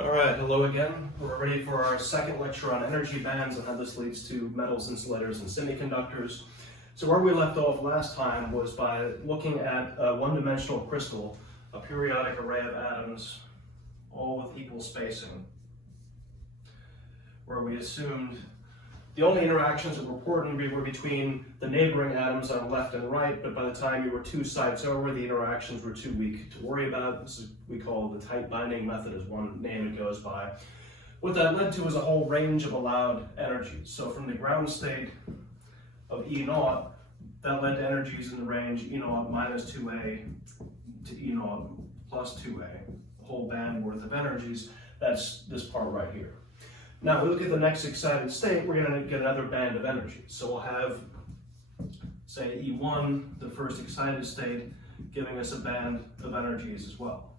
All right, hello again. We're ready for our second lecture on energy bands and how this leads to metals, insulators, and semiconductors. So where we left off last time was by looking at a one-dimensional crystal, a periodic array of atoms, all with equal spacing, where we assumed the only interactions that were important were between the neighboring atoms on left and right, but by the time you were two sites over, the interactions were too weak to worry about. This is we call the tight binding method, is one name it goes by. What that led to is a whole range of allowed energies. So from the ground state of E0, that led to energies in the range E0 minus 2a to E0 plus 2a, a whole band worth of energies. That's this part right here. Now, if we look at the next excited state, we're going to get another band of energy. So we'll have, say, E1, the first excited state, giving us a band of energies as well.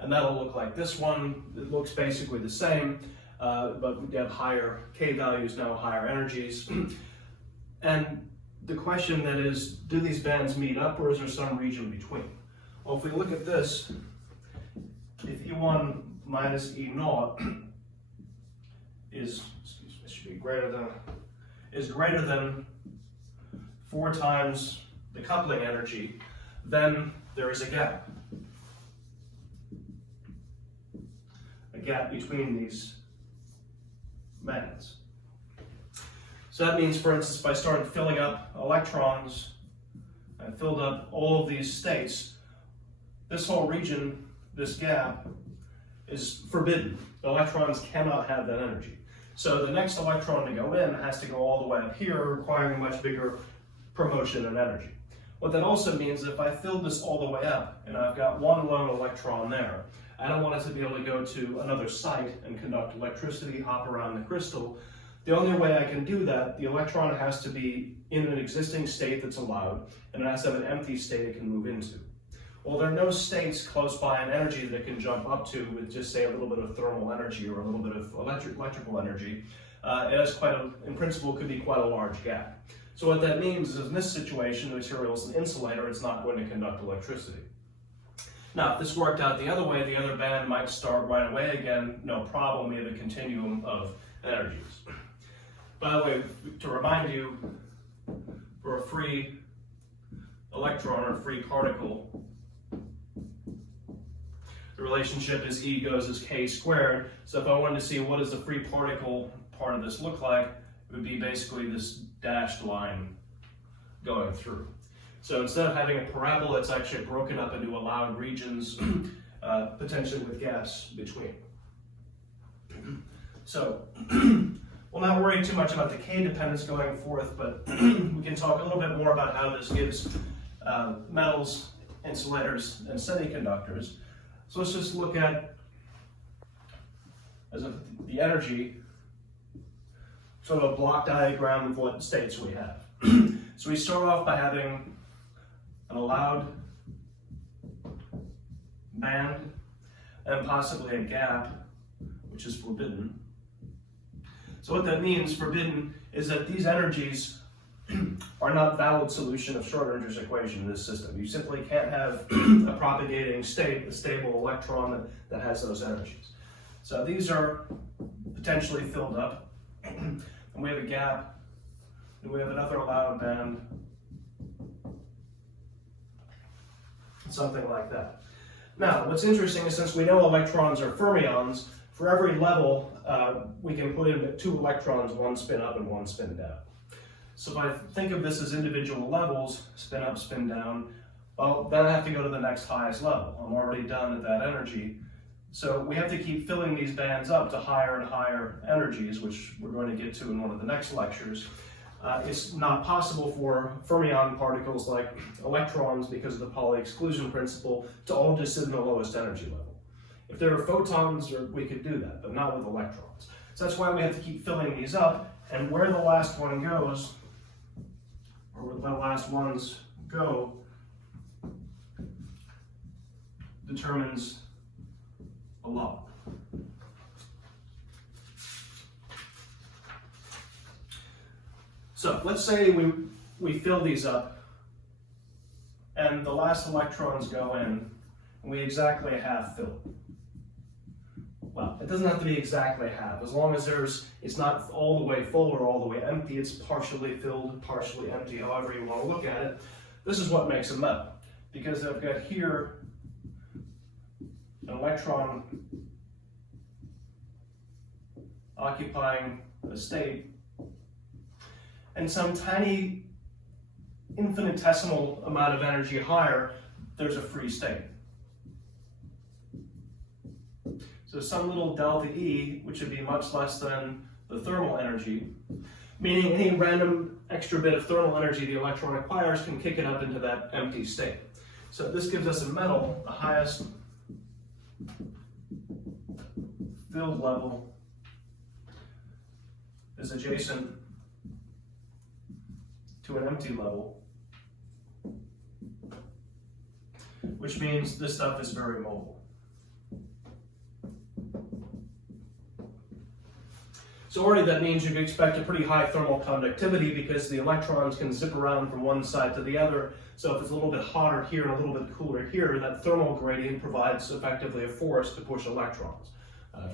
And that'll look like this one. It looks basically the same, but we have higher K values now, higher energies. And the question then is, do these bands meet up, or is there some region between? Well, if we look at this, if E1 minus E0 is greater than 4 times the coupling energy, then there is a gap between these bands. So that means, for instance, if I started filling up electrons and filled up all of these states, this whole region, this gap, is forbidden. Electrons cannot have that energy. So the next electron to go in has to go all the way up here, requiring a much bigger promotion in energy. What that also means is if I filled this all the way up and I've got one lone electron there, I don't want it to be able to go to another site and conduct electricity, hop around the crystal. The only way I can do that, the electron has to be in an existing state that's allowed, and it has to have an empty state it can move into. Well, there are no states close by in energy that it can jump up to with just, say, a little bit of thermal energy or a little bit of electrical energy. It has in principle, could be quite a large gap. So what that means is in this situation, the material is an insulator, it's not going to conduct electricity. Now, if this worked out the other way, the other band might start right away again, no problem, we have a continuum of energies. By the way, to remind you, for a free electron or free particle, the relationship is E goes as K squared. So if I wanted to see what does the free particle part of this look like, it would be basically this dashed line going through. So instead of having a parabola, it's actually broken up into allowed regions, potentially with gaps between. So we'll not worry too much about the K dependence going forth, but we can talk a little bit more about how this gives metals, insulators, and semiconductors. So let's just look at the energy, sort of a block diagram of what states we have. So we start off by having an allowed band and possibly a gap, which is forbidden. So what that means, forbidden, is that these energies are not valid solution of Schrödinger's equation in this system. You simply can't have a propagating state, a stable electron that has those energies. So these are potentially filled up, and we have a gap, and we have another allowed band, something like that. Now, what's interesting is since we know electrons are fermions, for every level, we can put in 2 electrons, one spin up and one spin down. So if I think of this as individual levels, spin up, spin down, well, then I have to go to the next highest level. I'm already done at that energy. So we have to keep filling these bands up to higher and higher energies, which we're going to get to in one of the next lectures. It's not possible for fermion particles like electrons, because of the Pauli exclusion principle, to all just sit in the lowest energy level. If there are photons, we could do that, but not with electrons. So that's why we have to keep filling these up, and where the last one goes, or where the last ones go, determines a lot. So let's say we fill these up and the last electrons go in and we exactly half fill. well, it doesn't have to be exactly half. As long as it's not all the way full or all the way empty, it's partially filled, partially empty, however you want to look at it. This is what makes a metal. Because I've got here an electron occupying a state, and some tiny infinitesimal amount of energy higher, there's a free state. So some little delta E, which would be much less than the thermal energy, meaning any random extra bit of thermal energy the electron acquires can kick it up into that empty state. So this gives us a metal, the highest filled level is adjacent to an empty level, which means this stuff is very mobile. So already that means you can expect a pretty high thermal conductivity because the electrons can zip around from one side to the other. So if it's a little bit hotter here and a little bit cooler here, that thermal gradient provides effectively a force to push electrons,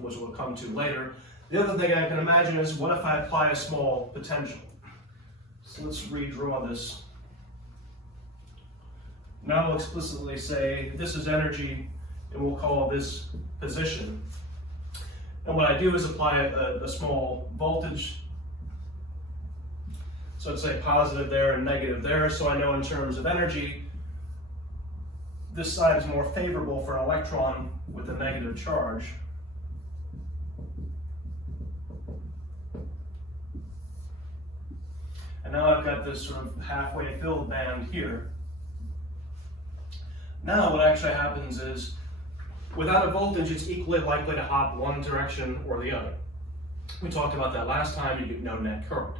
which we'll come to later. The other thing I can imagine is, what if I apply a small potential? So let's redraw this. Now we'll explicitly say this is energy, and we'll call this position. And what I do is apply a small voltage. So let's say positive there and negative there. So I know in terms of energy, this side is more favorable for an electron with a negative charge. And now I've got this sort of halfway filled band here. Now what actually happens is, without a voltage, it's equally likely to hop one direction or the other. We talked about that last time. You get no net current.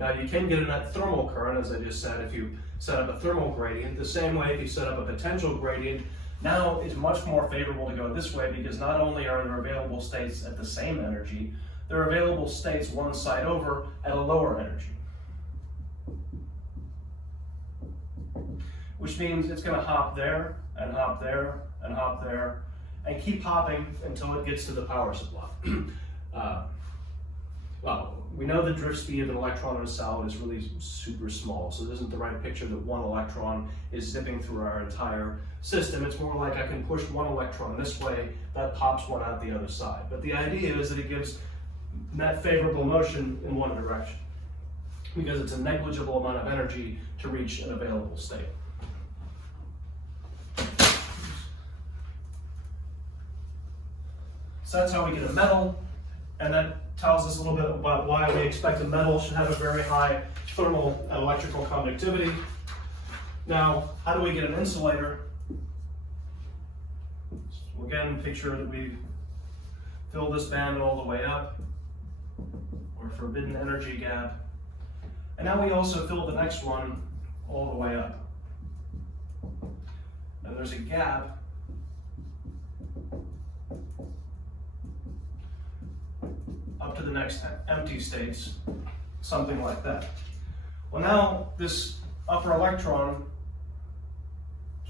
Now you can get a net thermal current, as I just said, if you set up a thermal gradient. The same way if you set up a potential gradient, now it's much more favorable to go this way, because not only are there available states at the same energy, there are available states one side over at a lower energy. Which means it's going to hop there, and hop there, and hop there, and keep hopping until it gets to the power supply. Well, we know the drift speed of an electron in a solid is really super small, so this isn't the right picture that one electron is zipping through our entire system. It's more like I can push one electron this way, that pops one out the other side. But the idea is that it gives net favorable motion in one direction, because it's a negligible amount of energy to reach an available state. So that's how we get a metal, and that tells us a little bit about why we expect a metal should have a very high thermal and electrical conductivity. Now, how do we get an insulator? So again, picture that we fill this band all the way up, or forbidden energy gap. And now we also fill the next one all the way up. And there's a gap up to the next empty states, something like that. Well, now this upper electron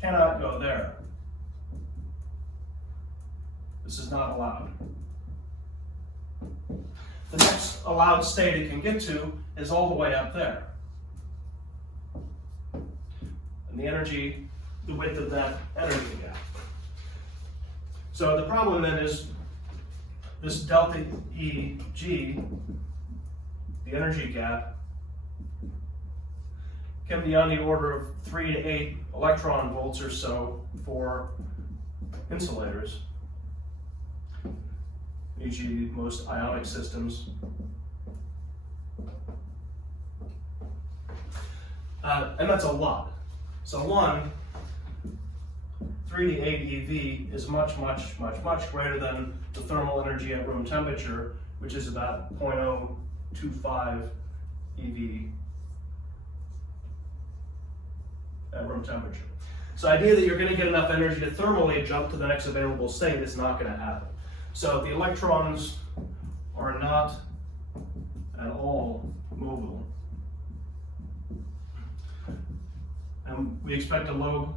cannot go there. This is not allowed. The next allowed state it can get to is all the way up there. And the energy, the width of that energy gap. So the problem then is this delta EG, the energy gap, can be on the order of 3 to 8 electron volts or so for insulators, e.g. most ionic systems. And that's a lot. So 3 to 8 eV is much greater than the thermal energy at room temperature, which is about 0.025 eV at room temperature. So the idea that you're going to get enough energy to thermally jump to the next available state is not going to happen. So the electrons are not at all mobile. And we expect a low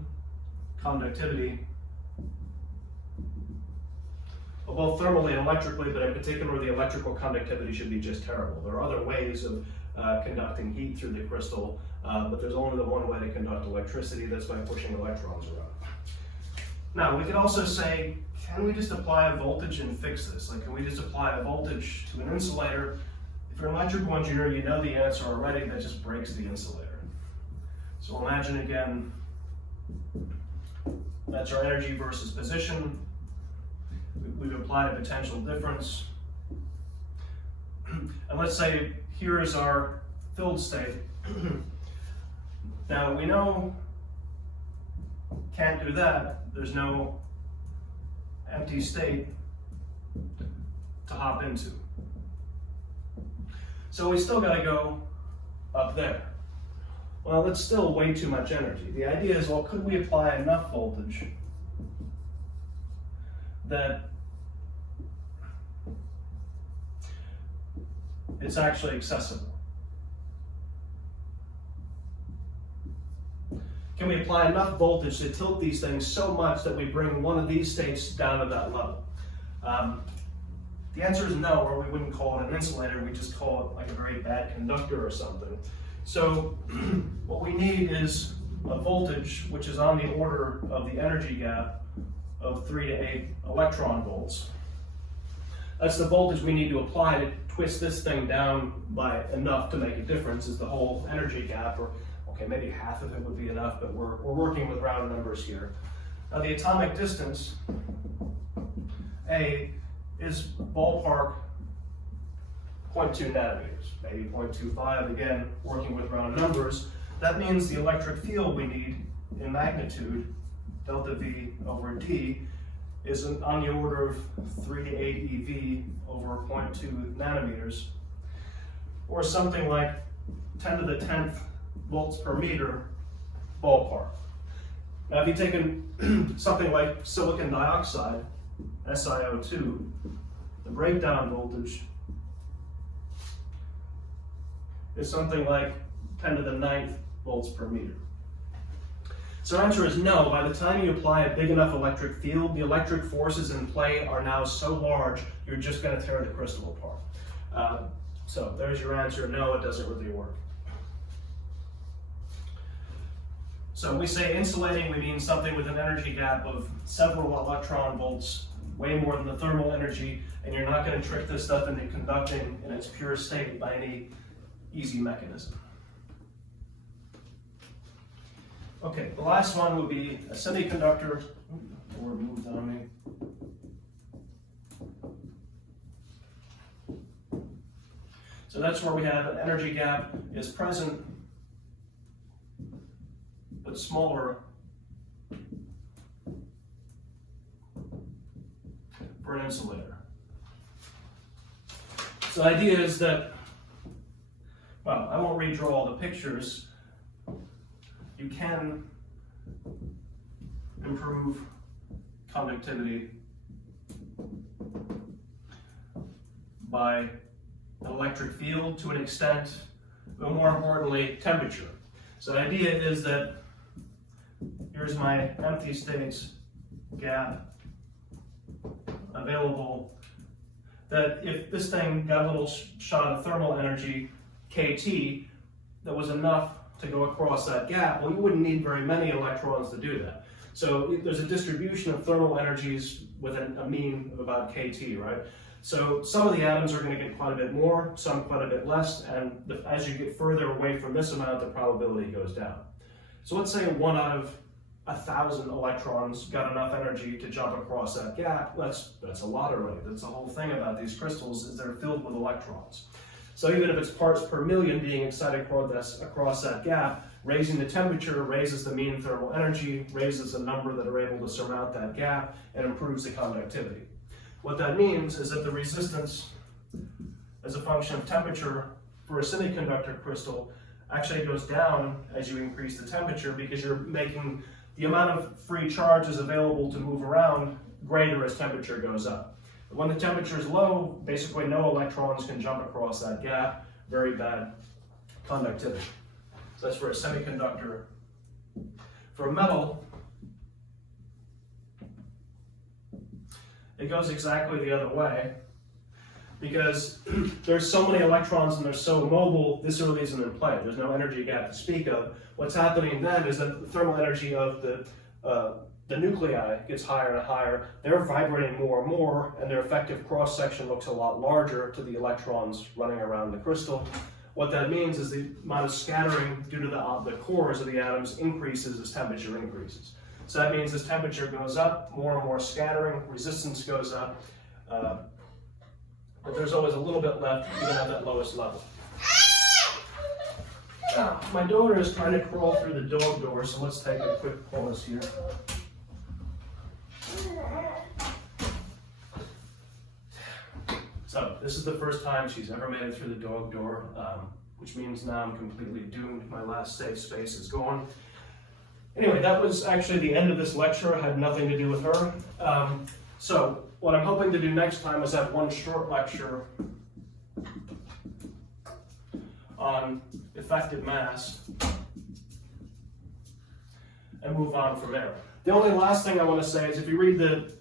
conductivity. But both thermally and electrically, but in particular the electrical conductivity should be just terrible. There are other ways of conducting heat through the crystal, but there's only the one way to conduct electricity, that's by pushing electrons around. Now, we could also say, can we just apply a voltage and fix this? Like, can we just apply a voltage to an insulator? If you're an electrical engineer, you know the answer already, that just breaks the insulator. So imagine again, that's our energy versus position. We've applied a potential difference. And let's say here is our filled state. Now we know, can't do that. There's no empty state to hop into. So we still gotta go up there. Well, that's still way too much energy. The idea is, well, could we apply enough voltage that it's actually accessible? Can we apply enough voltage to tilt these things so much that we bring one of these states down to that level? The answer is no, or we wouldn't call it an insulator, we just call it like a very bad conductor or something. So what we need is a voltage which is on the order of the energy gap of 3 to 8 electron volts. That's the voltage we need to apply to twist this thing down by enough to make a difference, is the whole energy gap, or okay, maybe half of it would be enough, but we're working with round numbers here. Now the atomic distance, A, is ballpark 0.2 nanometers, maybe 0.25, again, working with round numbers. That means the electric field we need in magnitude, delta V over D, is on the order of 3 to 8 eV over 0.2 nanometers, or something like 10 to the 10th volts per meter ballpark. Now if you take something like silicon dioxide, SiO2, the breakdown voltage is something like 10 to the 9th volts per meter. So our answer is no. By the time you apply a big enough electric field, the electric forces in play are now so large, you're just going to tear the crystal apart. So there's your answer, no, it doesn't really work. So when we say insulating, we mean something with an energy gap of several electron volts, way more than the thermal energy, and you're not going to trick this stuff into conducting in its pure state by any easy mechanism. Okay, the last one would be a semiconductor. The word moved on me. So that's where we have an energy gap is present, but smaller for an insulator. So the idea is that, well, I won't redraw all the pictures. You can improve conductivity by an electric field to an extent, but more importantly, temperature. So the idea is that here's my empty states gap available, that if this thing got a little shot of thermal energy, KT, that was enough to go across that gap, well, you wouldn't need very many electrons to do that. So there's a distribution of thermal energies with a mean of about KT, right? So some of the atoms are going to get quite a bit more, some quite a bit less, and as you get further away from this amount, the probability goes down. So let's say 1 out of 1,000 electrons got enough energy to jump across that gap. That's a lot already. That's the whole thing about these crystals, is they're filled with electrons. So even if it's parts per million being excited across that gap, raising the temperature raises the mean thermal energy, raises the number that are able to surmount that gap, and improves the conductivity. What that means is that the resistance as a function of temperature for a semiconductor crystal actually goes down as you increase the temperature, because you're making the amount of free charges available to move around greater as temperature goes up. When the temperature is low, basically no electrons can jump across that gap. Very bad conductivity. So that's for a semiconductor. For a metal, it goes exactly the other way, because there's so many electrons and they're so mobile, this really isn't in play. There's no energy gap to speak of. What's happening then is that the thermal energy of the nuclei gets higher and higher. They're vibrating more and more, and their effective cross-section looks a lot larger to the electrons running around the crystal. What that means is the amount of scattering due to the cores of the atoms increases as temperature increases. So that means as temperature goes up, more and more scattering, resistance goes up, but there's always a little bit left even at that lowest level. Now, my daughter is trying to crawl through the dog door, so let's take a quick pause here. So, this is the first time she's ever made it through the dog door, which means now I'm completely doomed. My last safe space is gone. Anyway, that was actually the end of this lecture. It had nothing to do with her. So, what I'm hoping to do next time is have one short lecture on effective mass and move on from there. The only last thing I want to say is if you read the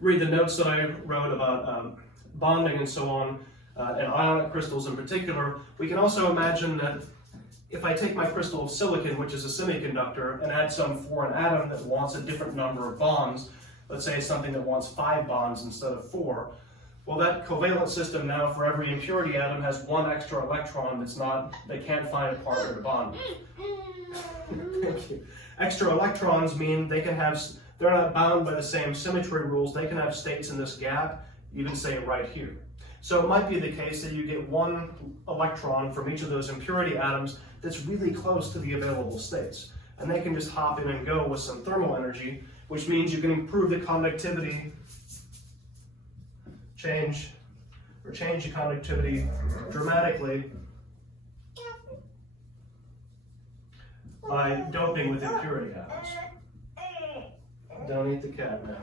read the notes that I wrote about bonding and so on, and ionic crystals in particular, we can also imagine that if I take my crystal of silicon, which is a semiconductor, and add some for an atom that wants a different number of bonds, let's say it's something that wants 5 bonds instead of 4, well, that covalent system now for every impurity atom has 1 extra electron they can't find a partner to bond with. Thank you. Extra electrons mean they're not bound by the same symmetry rules. They can have states in this gap, even say right here. So it might be the case that you get 1 electron from each of those impurity atoms that's really close to the available states. And they can just hop in and go with some thermal energy, which means you can improve the conductivity, change the conductivity dramatically by doping with impurity atoms. Don't eat the cat now.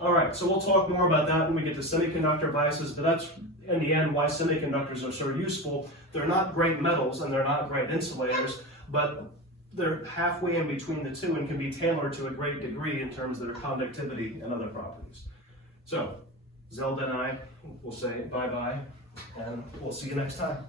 All right, so we'll talk more about that when we get to semiconductor biases, but that's, in the end, why semiconductors are so useful. They're not great metals and they're not great insulators, but they're halfway in between the two and can be tailored to a great degree in terms of their conductivity and other properties. So, Zelda and I will say bye-bye, and we'll see you next time.